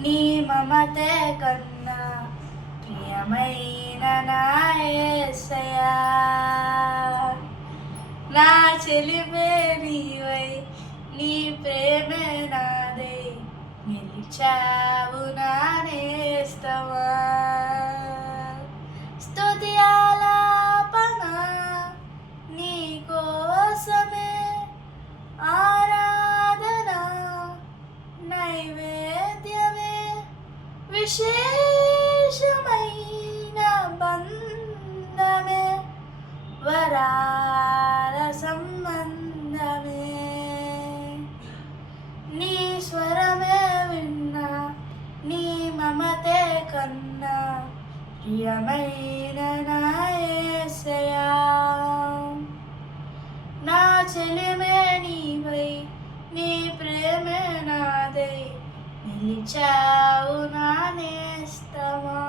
నీ మమతే కన్నా ప్రియమైన నా యేసయ్యా, నా చెలిమే నీవై నీ ప్రేమే నాదై నిలిచావు నా నేస్తమా. స్తుతి ఆలాపన నీ కోసమే, ఆరాధన నైవేద్యమే, విశేషమైన బంధమే, వరాల సంబంధమే. నీ స్వరమే విన్నా, నీ మమతే కన్నా ప్రియమైన నా యేసయ్యా, నా చెలిమే నీవై నీ ప్రేమే నాదై నిలిచావు నా నేస్తమా.